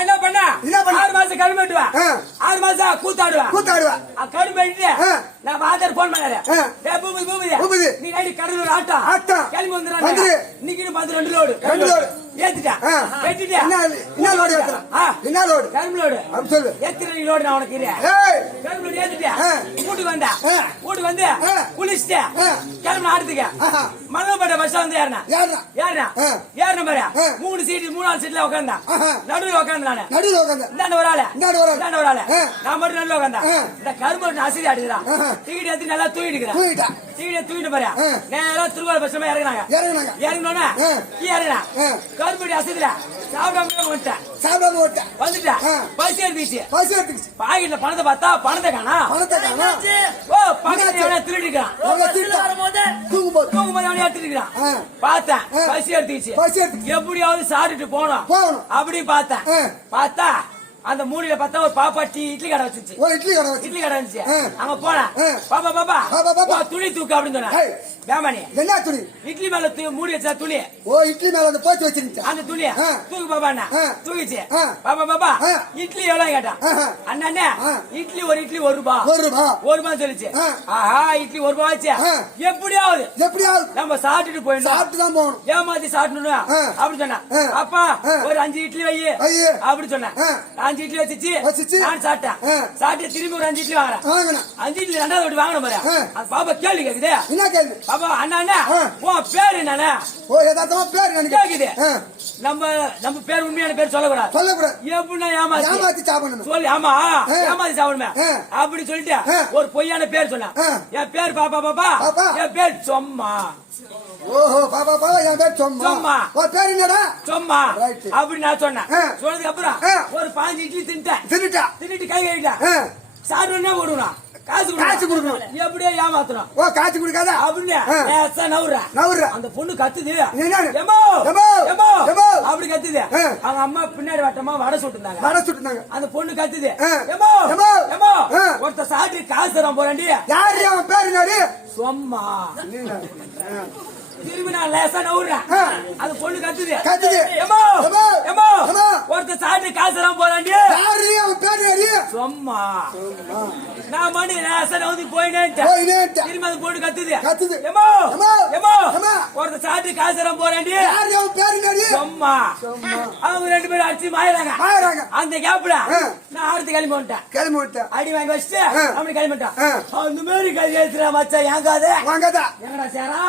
என்ன பண்ண 6 மாசம் கரும்பு வெட்டுவா 6 மாசம் கூத்தாடுவா கரும்பு வெட்டிட்டு நான் ஃபாதர் போன் பண்ணாரு பூபதி நீ நைட்டு கடலூர் ஆட்டம் கிளம்பி வந்துடுறாங்க இன்னைக்கு 12 லோடு ஏத்திட்டா வெட்டிட்டு என்ன லோடு கரும்பு லோடு சொல்லு எத்தனை லோடு நான் உனக்கு கரும்பு லோடு ஏத்திட்டா வீட்டுக்கு வந்து குளிச்சுட்டு கிளம்பி ஆடுத்துக்க மனோபேட்டை பஸ் வந்து ஏறினா பாரு 3 சீட்டு 3 சீட்ல உட்கார்ந்தா நடுவில் உட்கார்ந்து நானு ஒரு ஆளு நான் மட்டும் நடுவில் உட்கார்ந்தா இந்த கரும்பு அசதி ஆடுகிறான் டிக்கெட் எடுத்து நல்லா தூக்கிட்டு பாரு நேரா திருவாரூர் பஸ் இறங்கினோன்னு இறங்கினா கரும்பு அசதில சாப்பிடாம வந்துட்டேன் பஸ் எடுத்துச்சு பாக்கெட்ல பணத்தை பார்த்தா பணத்தை காணா ஓ பணத்தை திருடிக்கிறான் தூங்கும்போது அவனே எடுத்துக்கிறான் பார்த்தேன் பஸ் எடுத்துச்சு எப்படியாவது சாப்பிட்டுட்டு போனோம் அப்படி பார்த்தா அந்த மூலையில பார்த்தா ஒரு பாப்பா இட்லி கடை வச்சிருச்சு இட்லி கடை வந்துச்சு அங்க போனேன் பாப்பா துணி தூக்கு அப்படின்னு சொன்னா வேமானி என்ன துணி இட்லி மேல மூடி வச்சா துணி இட்லி மேல அந்த போச்சு வச்சிருந்துச்சு அந்த துணிய தூக்கு பாப்பா தூக்கிச்சு பாப்பா இட்லி எவ்வளவு கேட்டான் அண்ணா இட்லி ஒரு இட்லி ₹1 சொல்லிச்சு ஆஹா இட்லி ₹1 ஆச்சு எப்படியாவது நம்ம சாப்பிட்டுட்டு போயிடணும் ஏமாத்தி சாப்பிடணும் அப்படி சொன்னா அப்பா ஒரு 5 இட்லி வை அப்படி சொன்னேன் 5 இட்லி வச்சிச்சு நான் சாப்பிட்டு திரும்பி ஒரு 5 இட்லி வாங்குறேன் 5 இட்லி 2வது வீட்டு வாங்கணும் பாரு அந்த பாப்பா கேள்வி கேக்குது என்ன கேள்வி பாப்பா அண்ணா உன் பேரு என்னண்ணா பேரு கேக்குது நம்ம பேர் உண்மையான பேர் சொல்லக்கூடாது எப்படின்னா ஏமாத்தி சாப்பிடணும் சொல்லி ஆமா ஏமாத்தி சாப்பிடுமே அப்படி சொல்லிட்டு ஒரு பொய்யான பேர் சொன்ன என் பேர் பாப்பா என் பேர் சொம்மா ஓஹோ பாப்பா என் பேர் சொம்மா பேர் என்னடா சொம்மா அப்படி நான் சொன்னேன் சொன்னதுக்கு அப்புறம் ஒரு 5 இட்லி தின்னுட்டு கை கழிட்டேன் சாப்பிடுன்னா ஓடுவான் காசு கொடுக்கணும் எப்படியே ஏமாத்தணும் காசு கொடுக்காத அப்படின்னு நவுற அந்த பொண்ணு கத்துது அப்படி கத்துது அவங்க அம்மா பின்னாடி வட்டமா வடை சுட்டுனாங்க அந்த பொண்ணு கத்துது ஒருத்த சாப்பிட்டு காசு தரான் போறாண்டி யாரு அவன் பேரு சொம்மா திரும்பி நான் லேசா நவுறேன் அந்த பொண்ணு கத்துது ஒருத்த சாப்பிட்டு காசு தரான் போறாண்டி சொம்மா நான் மணி லேசா நவுந்து போயினேன் திரும்பி அந்த பொண்ணு கத்துது ஒருத்த சாப்பிட்டு காசு தரான் போறாண்டி சொம்மா அவங்க 2 பேரும் அடிச்சு மாயிறாங்க அந்த கேப்ல நான் அடுத்து கிளம்பி வந்துட்டேன் அடி வாங்கி வச்சுட்டு அப்படி கிளம்பி வந்துட்டேன் அந்த மாதிரி கை ஏத்துறா மச்சா ஏங்காத எங்கடா சேரா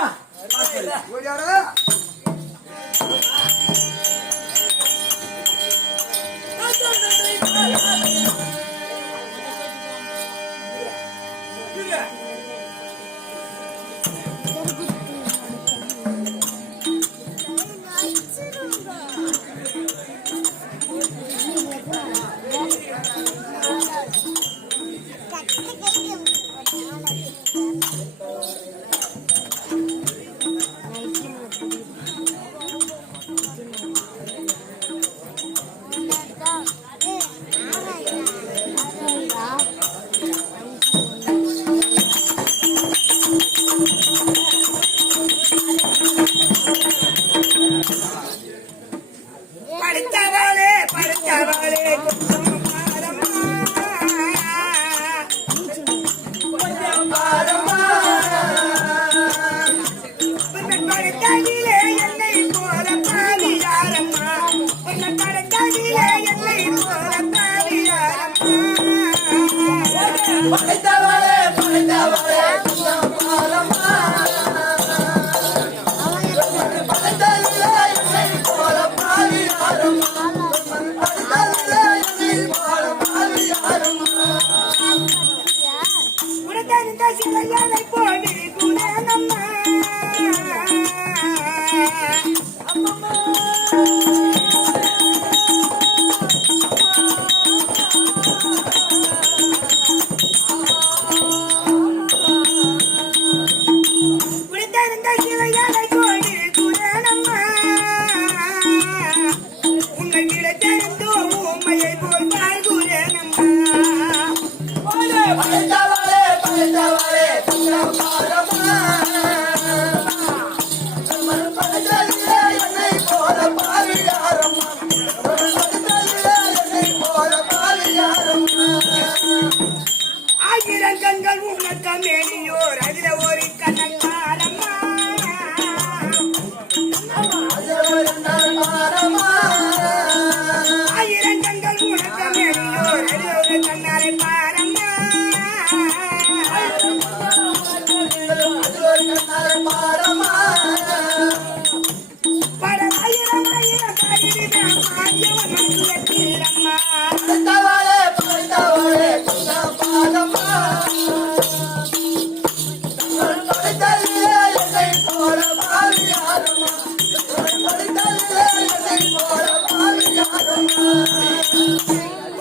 படைத்ததிலே என்னை போல தாவியாரம்மா. படைத்தவளே படைத்தவளே பாரம்மா படைத்ததிலே என்னை போல பாவியாரம்மா படைத்ததிலே என்னை போல பாவியாரம்மா உனக்கறிந்த சிலையானை போடி குணனம்மா. உனக்கறிந்த சிலையானை போடி குணனம்மா. உன்னை கிடைத்தறிந்தோ உண்மையை போல் வாழ்குறேனம்மா. படைத்தவளே படைத்தவளே பாரம்மா படைத்ததிலே என்னை போல பாவியாரம்மா படைத்ததிலே என்னை போல பாவியாரம்மா ஆயிரம் கண்கள் உனக்க மேலியோர் அதில ஒரு கண்ணக்காரம்மா. ஆயிரம் கண்கள் உனக்க மேலியோர் அதில ஒரு கண்ணாரை பாரம்மா. பல ஆயிரம் ஆயிரம் காரியம் ஆகியவன் மத்திய தீரம்மா. படைத்தவளே படைத்தவளே பாரம்மா படைத்ததிலே என்னை போல பாவியாரம்மா படைத்ததிலே என்னை போல பாவியாரம்மா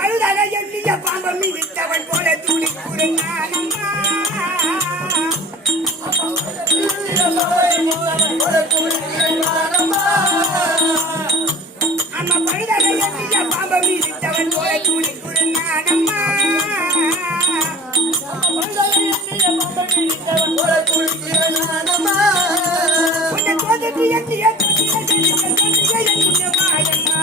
அழுதல எண்ணிய பாம்பம் மிதித்தவன் போல துடி குறுநானம்மா. அம்மா பழுதல எண்ணிய பாம்பம் மிதித்தவன் போல துடி குறுநானம்மா. உன்னை தோதற்கு எண்ணிய தொட்டிய எண்ணிய மாயம்மா.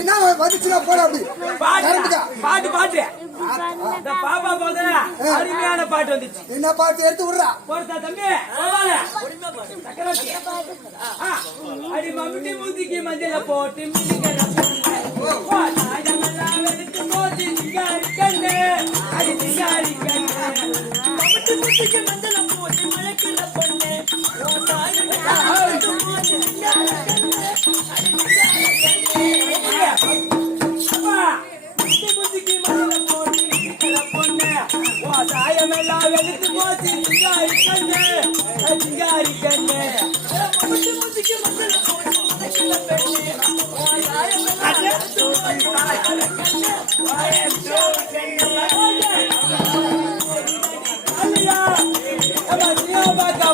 என்ன வந்துச்சுன்னா போட அப்படி பாட்டு பாட்டு இந்த பாப்பா போதுனா அருமையான பாட்டு வந்துச்சு. என்ன பாட்டு எடுத்து விடுறா போறதா தம்பி போவால சக்கரவர்த்தி அடி மம்முட்டி மூதிக்கு மஞ்சள போட்டு மிதிக்கிற பொண்ணு நாயமெல்லாம் எடுத்து போட்டு சிங்காரி கண்ணு அடி சிங்காரி கண்ணு மம்முட்டி மூதிக்கு மஞ்சள போட்டு மழைக்கிற பொண்ணு நாயமெல்லாம் எடுத்து போட்டு சிங்காரி கண்ணு அடி சிங்காரி கண்ணு அப்பா புத்திக்கு மஞ்சள போட்டு மிதிக்கிற பொண்ணு சாயமெல்லாம் வெளுத்து போச்சு சிங்காரி கண்ணு சிங்காரி கண்ணு முத்துக்கு மஞ்சள் போட்டு மணக்கிற பெண்ணு சாயமெல்லாம் வெளுத்து போச்சு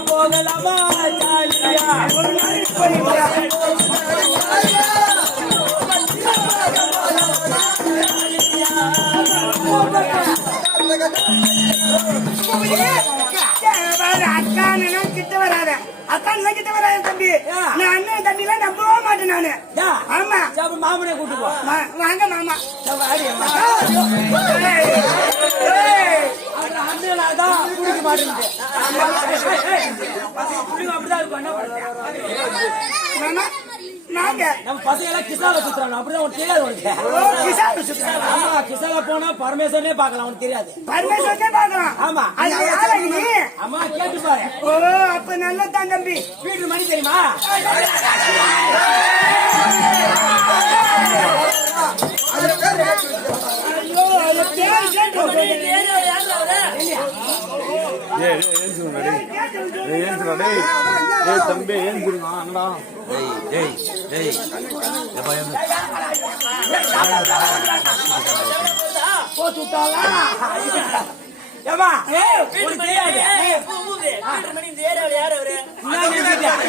போகலாமா ஜாலியா ஒரு நாள் அக்கான் கிட்ட வராத அக்கான் கிட்ட வராத தம்பி நான் அண்ணன் தம்பி எல்லாம் நம்பவே மாட்டேன் நானு. ஆமா மாமனை கூட்டு போ வாங்க மாமா அண்ணனாதான் குடிக்க மாட்டேன் அப்படிதான் இருக்கும் மாமா. நாங்க நம்ம பசங்க எல்லாம் கிசால சுத்துறாங்க அப்படிதான் உனக்கு தெரியாது உனக்கு கிசால சுத்துறாங்க. ஆமா கிசால போனா பரமேஸ்வரனே பாக்கலாம் உனக்கு தெரியாது பரமேஸ்வரனே பாக்கலாம். ஆமா ஆமா கேட்டு பாரு. ஓ அப்ப நல்லா தான் தம்பி வீட்டு மணி தெரியுமா ஐயோ தம்பி ஏந்திருங்க அண்ணா. போட்டு விட்டாளா? ஏம்மா, உனக்கு தெரியாது. நான் நிறுத்திட்டேன்.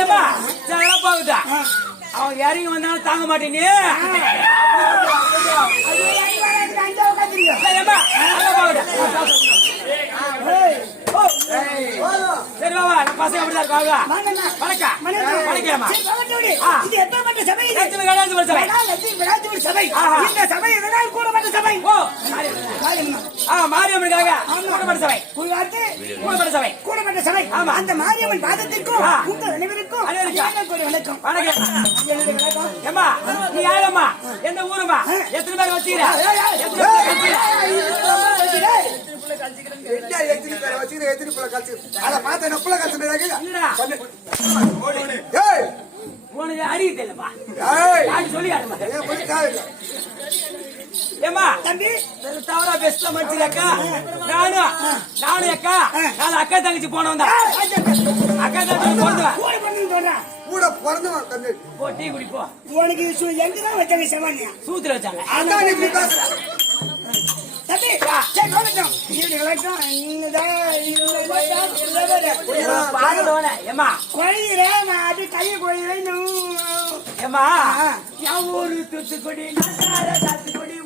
ஏம்மா, சரி, எல்லாம் போகட்டும். அவங்க இறங்கி வந்தாலும் தாங்க மாட்டேங்க. சரி பாபா, நம்ம பசங்க அப்படிதான் இருக்காங்க. வணக்கம் வணக்கம். இது எப்பேற்பட்ட சபை? இது லட்சுமி கடாட்சி சபை. லட்சுமி விளையாட்டு சபை. இந்த சபை இதனால் கூடப்பட்ட சபை. ஓ, மாரியம்மனுக்காக கூடப்பட்ட சபை. கூடப்பட்ட சபை. கூடப்பட்ட சபை. ஆமா. அந்த மாரியம்மன் பாதத்திற்கும் உங்கள் அனைவருக்கும் வணக்கம். வணக்கம். ஏம்மா, நீ யாரம்மா? எந்த ஊருமா? எத்தனை பேர் வச்சுக்கிற? உனக்கு அறிவு தெரியலப்பா. சொல்லி ஏமா தம்பி தவறா பெஸ்ட்ல மனுஷக்கா. நானும் அக்கா அக்கா தங்கச்சி போனவன் தான். அக்கா தங்கச்சி போனவன் கூட பிறந்தவன் தம்பி. போ, டீ குடிப்போ. உனக்கு எங்கதான் வச்சாங்க செவானியா? சூத்துல வச்சாங்க. அதான் நீ இப்படி பேசுற. தம்பி சரி வணக்கம். ஏமா கொழிகிறேன் அது கையை கொழிகிறேன். ஏமா என் ஊரு தூத்துக்குடி தூத்துக்குடி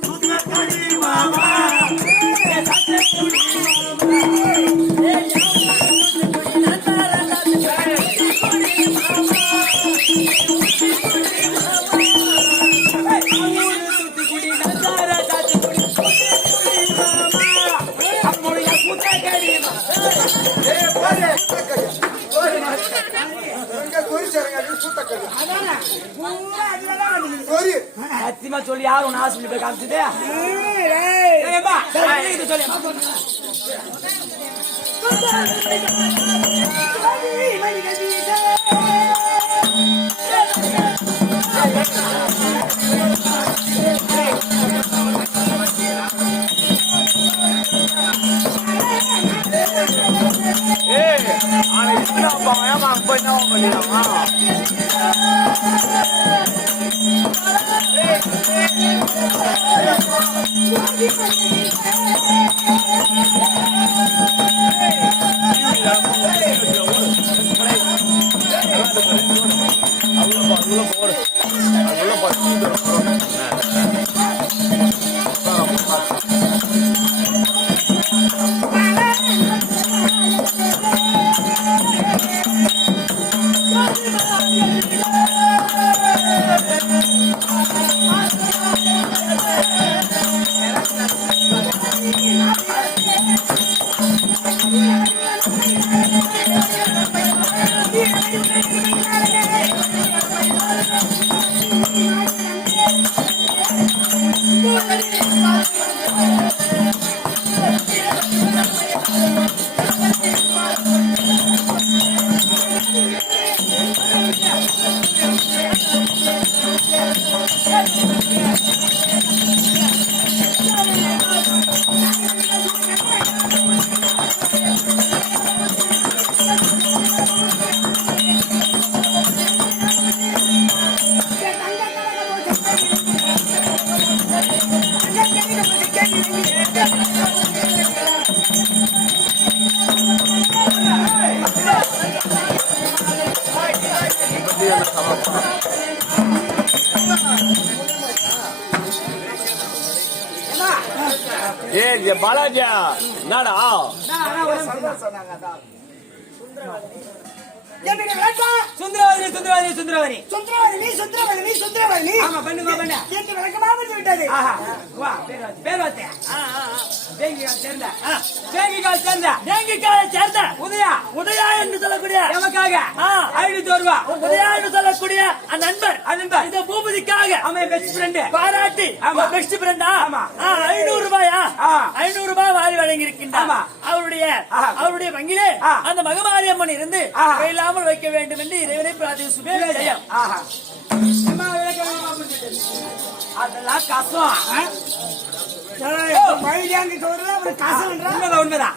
மாமா சத்தியமா சொல்லி யாரும் ஒன்னு ஹாஸ்பிட்டல் போய் காமிச்சது ஏ பாலாஜா என்னடா சுந்தரவதி சுந்தரவதி சுந்தரவதி சுந்தரவதி சுந்தரவதி சுந்தரவதி ஆமா பண்ணுங்க பண்ண என்று விளக்கமாக வந்து விட்டது. வா பேர் வாத்தே தேங்கிக்கால் சேர்ந்த உதயா என்று சொல்லக்கூடிய எமக்காக 500 ரூபாய் உதயா என்று சொல்லக்கூடிய நண்பர் இந்த பூபதிக்காக அவன் பெஸ்ட் ஃப்ரெண்ட் பாராட்டி பெஸ்ட் ஃப்ரெண்டா 500 ரூபாயா 500 ரூபாய் வாரி வழங்கி இருக்கின்றார். அவருடைய வங்கியிலே அந்த மகமாரியம்மன் இருந்து இல்லாமல் வைக்க வேண்டும் என்று இறைவனை பிரார்த்திக்கிறேன். அதெல்லாம் கசம். மயிலாங்க சொல்றது அப்புறம் கசம்ன்றா. உண்மைதான் உண்மைதான்.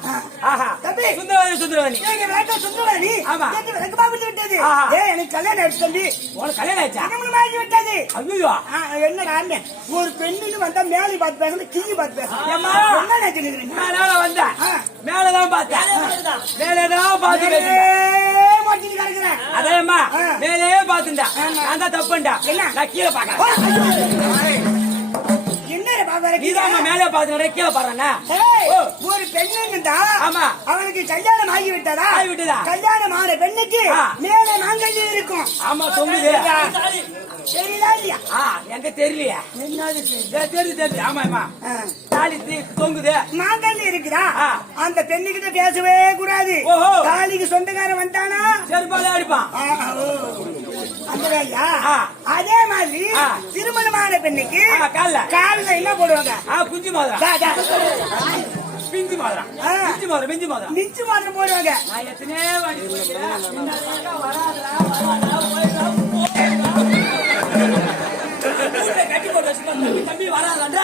ஆஹா. தம்பி. சுந்தரவாணி. நீங்க வேட்டை சுந்தரவாணி. ஆமா. எனக்கு விளக்கமா விட்டு விட்டது. ஆஹா. எனக்கு கல்யாணம் ஆயிடுச்சு தம்பி. உனக்கு கல்யாணம் ஆயிடுச்சா? திருமணம் ஆகி விட்டது. ஐயோ. என்னடா அண்ணன் ஒரு பெண்ணுன்னு வந்தா மேலே பார்த்து பேசணும் கீழே பார்த்து பேசணும். ஏம்மா? என்ன நினைக்கிறீங்க? மேல வந்தேன். மேலதான் பார்த்தேன். மேலதான் பார்த்து மாட்டிட்டு கிடக்குறேன். அதேம்மா மேலே பார்த்துட்டா. நான் தான் தப்புண்டா. நான் கீழே பாக்கிறேன். என்ன பாக்குற? நீதான் மேலே பார்த்து கீழே பாருண்ணா. ஒரு பெண்ணுன்னு ஆமா. அவனுக்கு கல்யாணம் ஆகி விட்டதா? ஆகி விட்டதா? கல்யாணம் ஆன பெண்ணுக்கு மேலே நாங்கள் இருக்கும். ஆமா தொங்குது. தெரியலா இல்லையா? எங்க தெரியலையா? என்னது தெரியுது. ஆமா தாலி தொங்குது. நாங்கள் இருக்குதா? அந்த பெண்ணுகிட்ட பேசவே கூடாது. ஓஹோ. தாலிக்கு சொந்தக்காரன் வந்தானா செருப்பாலே அடிப்பான். அந்த வேலையா? அதே மாதிரி திருமணமான பெண்ணுக்கு கால்ல என்ன போடுவாங்க? குஞ்சு மாதிரம். பிஞ்சு மாதிரம். பிஞ்சு மாதிரம். மிஞ்சு மாதிரி போடுவாங்க. நான் எத்தனையோ வாட்டி சொல்லிக்கிறேன். கட்டி போட்டு வச்சு தம்பி வராதுன்ற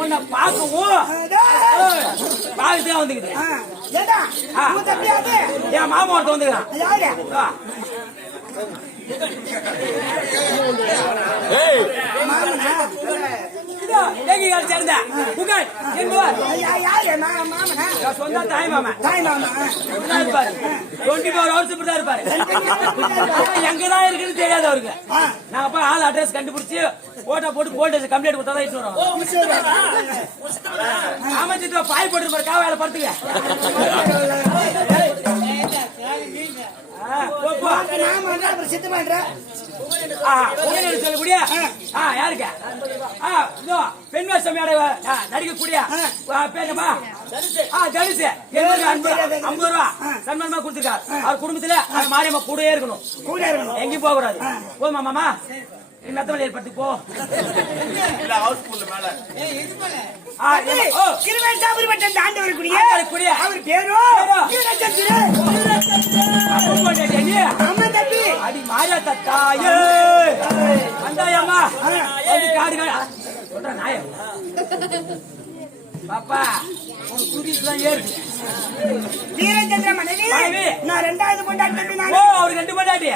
உன்னை பார்க்கவும் பாக்கத்தே வந்துக்குது. ஏடா உன் தம்பி அது? என் மாமா ஒருத்த வந்துக்கிறான். யாரு? மாமனா? சேர்ந்த புகழ் என்பவர் யாரு? மாமனா? சொந்த தாய் மாமா. தாய் மாமா இருப்பாரு. 24 hours இப்படிதான் இருப்பாரு. எங்கதான் இருக்குன்னு தெரியாது அவருக்கு. நாங்க போய் ஆள் அட்ரஸ் கண்டுபிடிச்சு போட்டோ போட்டு போலீஸ் கம்ப்ளைண்ட் கொடுத்தா இட்டு வரோம். அமைச்சிட்டு பாய் போட்டு பாரு காவாயில படுத்துக்க. சித்து பண்ற சொல்லக்கூடிய யாருக்க பெண் வேஷம் நடிக்கக்கூடிய பேருமா தனுசு 50 ரூபா சன்மானமா கொடுத்துருக்காரு. அவர் குடும்பத்துல மாரியம்மா கூடயே இருக்கணும். எங்கேயும் போக கூடாது. போமா மாமா மெத்தமலை ஏற்படுத்தி போ. அடி மாரியா தத்தாயே வந்தாயம்மா காடு சொல்ற நாய பாப்பா வீரச்சந்திர மனைவி நான் 2வது பொண்டாட்டி. அவரு 2 பொண்டாட்டி.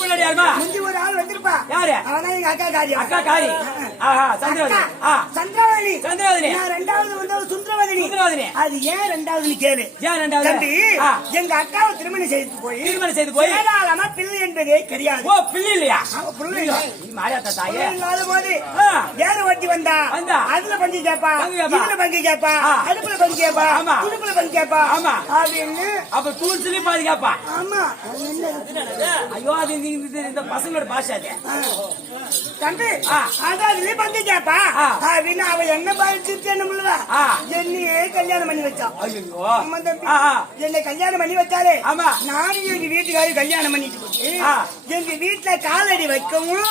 பொண்டாட்டி யாருமா? ஒரு ஆள் வந்திருப்பா. யாரு? அவதான் எங்க அக்கா காரி. அக்கா காரி. சந்திரவதனி. சந்திரவதனி. நான் 2வது வந்தவர் சுந்தரவதனி. சுந்தரவதனி. அது ஏன் 2வது கேளு. ஏன் 2வது? தம்பி எங்க அக்காவை திருமணம் செய்து போய் ஏராளமா பிள்ளை என்பதே கிடையாது. ஓ பிள்ளை இல்லையா? பிள்ளை இல்ல. மாரியா தாயே இல்லாத போது ஏறு ஓட்டி வந்தா அதுல பங்கு கேப்பா, இதுல பங்கு கேப்பா, அடுப்புல பங்கு கேப்பா, துடுப்புல பங்கு கேப்பா அப்படின்னு. அப்ப தூள்ஸ்லயும் பாதி கேப்பா. ஆமா. ஐயோ அது இந்த பசங்களோட பாஷா அது. தம்பி அதுலயே பங்கு கேப்பா அப்படின்னு அவ என்ன பாதிச்சு நம்மள என்னையே கல்யாணம் பண்ணி வச்சா. என்னை கல்யாணம் பண்ணி வச்சாலே நானும் எங்க வீட்டுக்காரி கல்யாணம் பண்ணிட்டு எங்க வீட்டுல காலடி வைக்கவும்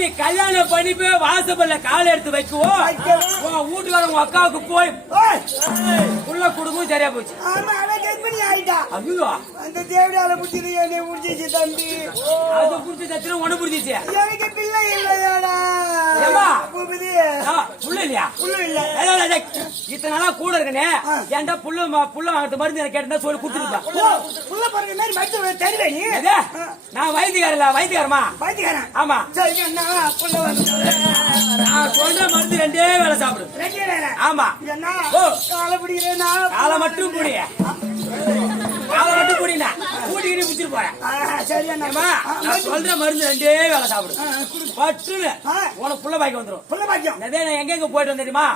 நீ கல்யாணம் பண்ணி போய் வாசப்பல்ல கால எடுத்து வைக்கவும் வீட்டுக்கார உங்க அக்காவுக்கு போய் உள்ள குடும்பம் சரியா போச்சு. ஆமா அவன் கற்பனை ஆயிட்டா. ஐயோ அந்த தேவடால புடிச்சது என்னை புடிச்சிச்சு தம்பி. அது புடிச்சு தத்திரம் ஒண்ணு புடிச்சிச்சு. எனக்கு பிள்ளை இல்லையாடா. புள்ள இல்லையா? புள்ள இல்ல. இத்தனை நாளா கூட இருக்கனே ஏன்டா புள்ள வாங்கறது மருந்து எனக்கு கேட்டா சொல்லி குடுத்துருப்பா. புள்ள பிறகு மாதிரி மருந்து தருவே நீ? நான் வைத்தியக்காரல வைத்தியக்காரமா? வைத்தியக்காரன். ஆமா. சரி என்ன புள்ள நான் சொல்ற மருந்து 2 வேளை சாப்பிடு. 2 வேளை? ஆமா. என்ன காலை பிடிக்கிறேன்னா காலை மட்டும் புடிய. காலை மட்டும் புடினா கூட்டிக்கிட்டு புடிச்சிட்டு போறேன். சரி என்னமா நான் சொல்ற மருந்து 2 வேளை சாப்பிடு. பட்டுன்னு உனக்கு புள்ள பாய்க்கு வந்துரும். புள்ள பாய்க்கும். நான் எங்க போயிட்டு வந்தேன் தெரியுமா?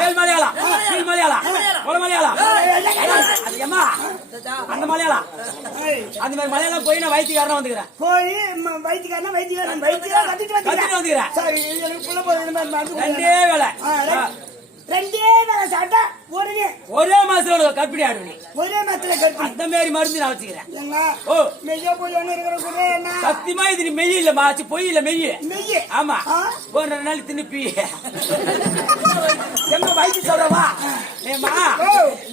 மேல் மலையாளம், கீழ் மலையாளம், உல மலையாளம். அது ஏமா அந்த மலையாளம் அந்த மாதிரி மலையாளம் போய் நான் வைத்தியக்காரனா வந்துக்கிறேன். போய் வைத்தியக்காரன் கட்டிட்டு வந்துக்கிறேன். சரி எனக்கு புள்ள போய் 2 வேளை 2 வேளை சாப்பிட்டா ஒரே மாசத்துல உனக்கு கற்பிணி ஆடுவேன். ஒரே மாசத்துல கற்பி அந்த மாதிரி மருந்து நான் வச்சுக்கிறேன். மெய்யா போய் இருக்கிற சத்தியமா இது நீ மெய் இல்ல மாச்சு பொய் இல்ல மெய். மெய்ய? ஆமா. ஒரு 2 நாள் தின்னுப்பி எங்க வயிற்று சொல்றவா ஏமா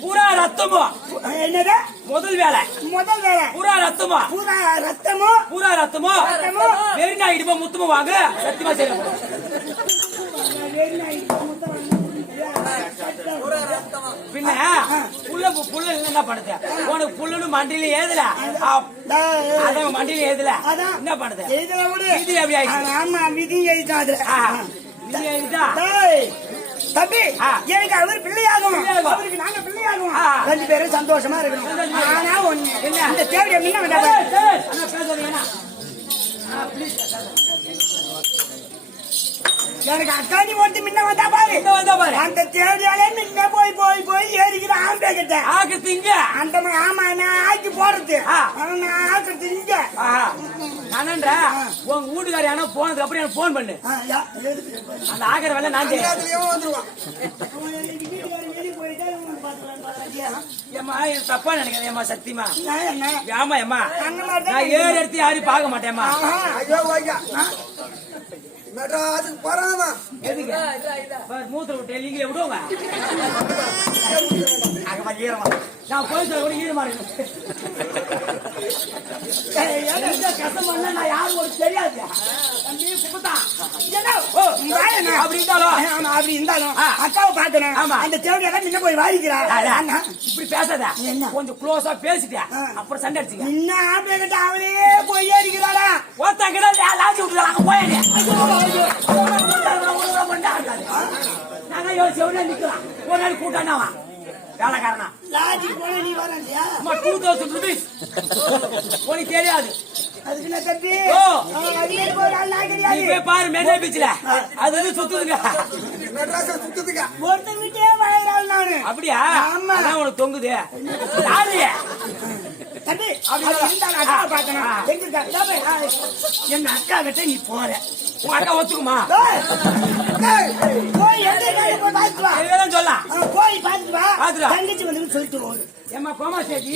பூரா ரத்தமோ என்னது முதல் வேலை பூரா ரத்தமோ பூரா ரத்தமோ வெறி நாயிடுமோ முத்தமோ வாங்க சத்தியமா சரி பின்ன புள்ள என்ன பண்ணுது உனக்கு புல்லு மண்டியில ஏதுல அதான் மண்டியில ஏதுல என்ன பண்ணுது விதி எப்படி ஆயிடுச்சு ஆமா விதி எழுதாது விதி எழுதா தம்பி எனக்கு அவர் பிள்ளையாகும் அவருக்கு நாங்க பிள்ளையாகும் 2 பேரும் சந்தோஷமா இருக்கணும் ஆனா ஒண்ணு இந்த தேவையை முன்ன எனக்கு அக்காணி ஓட்டு முன்ன வந்தா பாரு அந்த தேவையாலே முன்ன போய் போய் போய் ஏறிக்கிற ஆம்பளை கிட்ட ஆக்குறது இங்க அந்த ஆமா நான் ஆக்கி போறது நான் ஆக்குறது இங்க நானன்றா உங்க வீட்டுக்கார யாரோ போனதுக்கு அப்புறம் எனக்கு போன் பண்ணு அந்த ஆகிற வேலை நான் வந்துருவான் ஏமா என் தப்பா நினைக்கிறேன் ஏமா சத்தியமா ஆமா ஏமா நான் 7 எடுத்து யாரையும் பார்க்க மாட்டேம்மா மெட்ராஸுக்கு போறாமா எதுக்கு மூத்திர விட்டு நீங்களே விடுவோங்க நான் போய் சொல்ல கூட ஈரமா இருக்கு கஷ்டம் பண்ண நான் யாரும் ஒரு தெரியாது அப்படி இருந்தாலும் அக்காவை பாக்கணும் அந்த தேவையான முன்ன போய் வாங்கிக்கிறான் இப்படி பேசாத கொஞ்சம் க்ளோஸா பேசிட்டேன் அப்புறம் சண்டை அடிச்சுக்க இன்னும் ஆம்பளை கிட்ட அவளே போய் ஏறிக்கிறாளா ஒருத்தன் கிட்ட லாஜி விட்டுறாங்க போயிடு நாங்க யோசிச்சு நிக்கலாம் ஒரு நாள் கூட்டாண்டாவா வேலைக்காரனா லாஜி போன நீ வர இல்லையா 2000 ரூபீஸ் உனக்கு தெரியாது அதுக்கு நான் தம்பி நீ போய் பாரு மெட்ரோ பீச்ல அது வந்து சுத்துதுங்க மெட்ராஸ் சுத்துதுங்க ஒருத்த வீட்டே வாயிறாள் நானு அப்படியா அதான் உனக்கு தொங்குது தம்பி அக்கா பாக்கணும் எங்க அக்கா கிட்ட நீ போற உன் அக்கா ஒத்துக்குமா போய் சொல்லலாம் போய் பாத்துட்டு வா தங்கச்சி வந்து சொல்லிட்டு ஓடு ஏமா கோமா சேஜி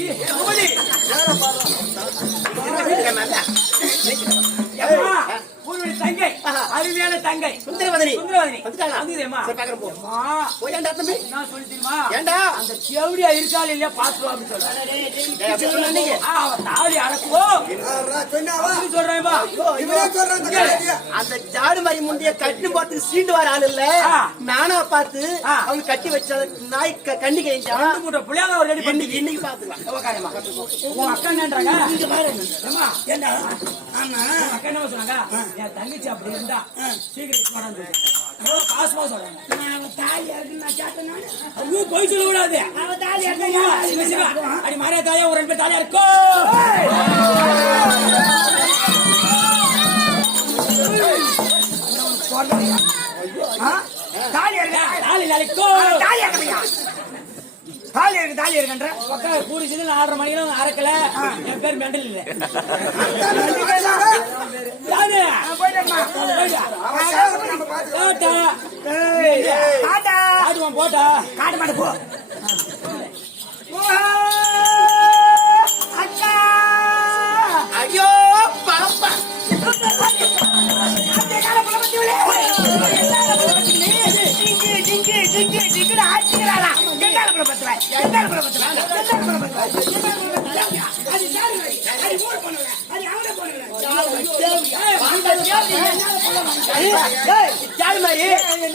தங்கை அருமையான தங்கை சுந்தரவதனி நான் சொல்லிட்டுமா அந்த செவடியா இருக்காள் இல்லையா பாத்துருவா அப்படின்னு சொல்றேன் தாலி அடக்குவோம் சொல்றேன் அந்த ஜாடு மாதிரி முந்தைய கட்டு பார்த்து சீண்டு வர ஆள் இல்ல நானா பார்த்து அவங்க கட்டி வச்ச நாய் கண்ணி மூட்டை புள்ளியாக ஒரு ரெடி பண்ணி இன்னைக்கு பாத்துக்கலாம் உன் அக்கா என்னன்றாங்க அக்கா என்ன சொன்னாங்க என் தங்கச்சி அப்படி இருந்தா சீக்கிரம் பாசமா சொல்றாங்க தாலி இருக்கு நான் கேட்டேன் போய் சொல்ல கூடாது அவ தாலி அடி மாறியா தாயா ஒரு 2 பேர் தாலியா இருக்கோ தாலி இருக்கு தாலி நாளைக்கோ தாலி இருக்குயா தாலி இருக்கு தாலி இருக்குன்ற பக்கா கூடி செஞ்சு 4:30 மணிக்கு அறக்கல என் பேர் மெண்டல் இல்ல யாரு போட்டா காட்டு மாட்டு போ அக்கா ஐயோ பாப்பா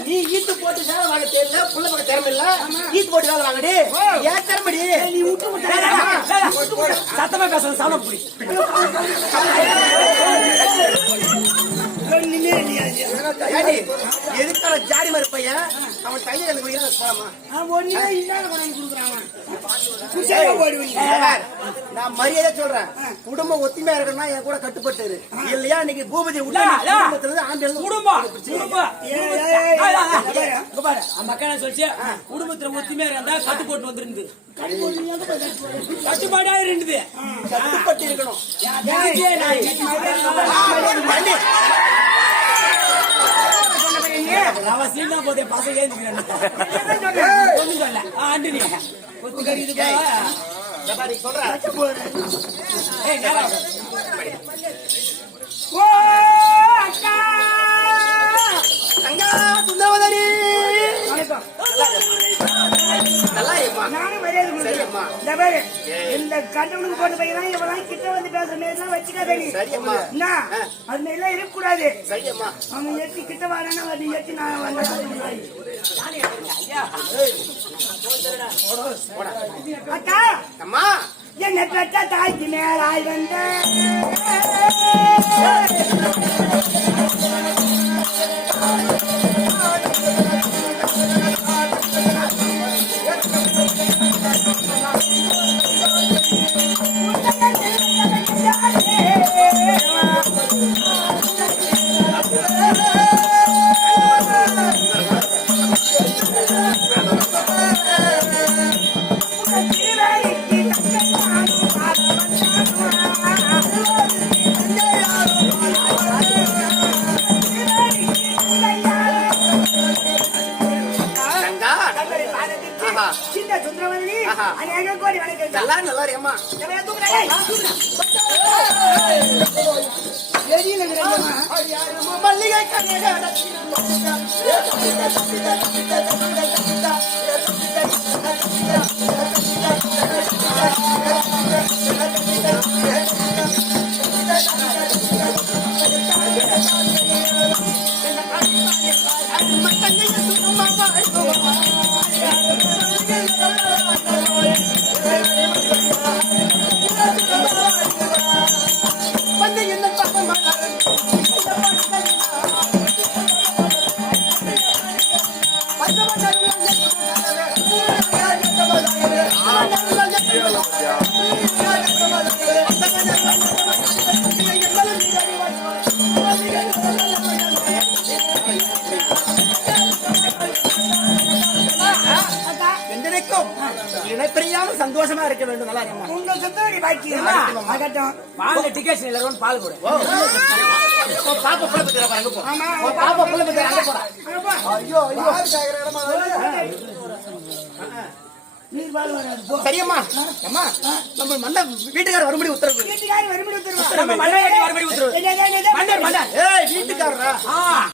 நீ ஈத்து போட்டு வேலை வாங்க தெரியல புள்ள போட திறமை இல்ல ஈத்து போட்டு வேலை வாங்கடி ஏன் திறமடி நீ விட்டு சத்தமா பேச சவுண்ட் புடி எதுக்கான ஜாடி மாதிரி பையன் அவன் கையில நான் மரியாதை சொல்றேன் குடும்பம் ஒத்துமையா இருக்கணும்னா என் கூட கட்டுப்பட்டு இல்லையா இன்னைக்கு பூபதி குடும்பத்துல ஒத்துமையா இருந்தா கட்டுப்பட்டு வந்துருந்து கட்டுப்பாடா இருந்தது கட்டுப்பட்டு இருக்கணும் அவசியம் தான் போதே பசங்க சொல்ல ஆண்டினி ஒத்து கறிது ஓ அக்கா அங்க சுந்தரவதரி நல்லா இருமா. நானும் மரியாதை கொடுக்குறேன். இந்த பாரு, இந்த கண்டவனுக்கு போட்டு பையனா இவெல்லாம் கிட்ட வந்து பேசுற நேரம் வச்சுக்காத நீ. சரியம்மா. என்ன அது மாதிரிலாம் இருக்கக்கூடாது. சரியம்மா. அவன் எட்டி கிட்ட வரானா அது எட்டி நான் வந்தேன். அக்கா அம்மா என்ன பெற்ற தாய்க்கு மேலாய் வந்த கங்கா. ஆஹா. சின்ன சுந்தரவல்லி அநேக கோடி வணக்கம். எல்லாரும் நல்லா இருக்கம்மா. மல்லிகை கண்ணே வந்து என்ன பக்கம் என்றைக்கும் இணைப்பிரியாம சந்தோஷமா இருக்க வேண்டும். நல்லா இருக்கம்மா. உங்க சுத்தவடி பாக்கி ஆகட்டும். பால் டிக்கெட் எல்லாரும் பால் கொடு. பாப்பா புள்ள பத்திர பாருங்க போ. ஆமா பாப்பா புள்ள பத்திர அங்க போறா. ஐயோ ஐயோ சாகர இடமா நீர் பால் வராது போ. சரியம்மா. அம்மா நம்ம மன்ன வீட்டுக்காரர் வரும்படி உத்தரவு. வீட்டுக்காரி வரும்படி உத்தரவு. நம்ம மன்னர் மறுபடியும் உத்தரவு. என்னது? மன்னர் மன்னர். ஏய் வீட்டுக்காரரா? ஆ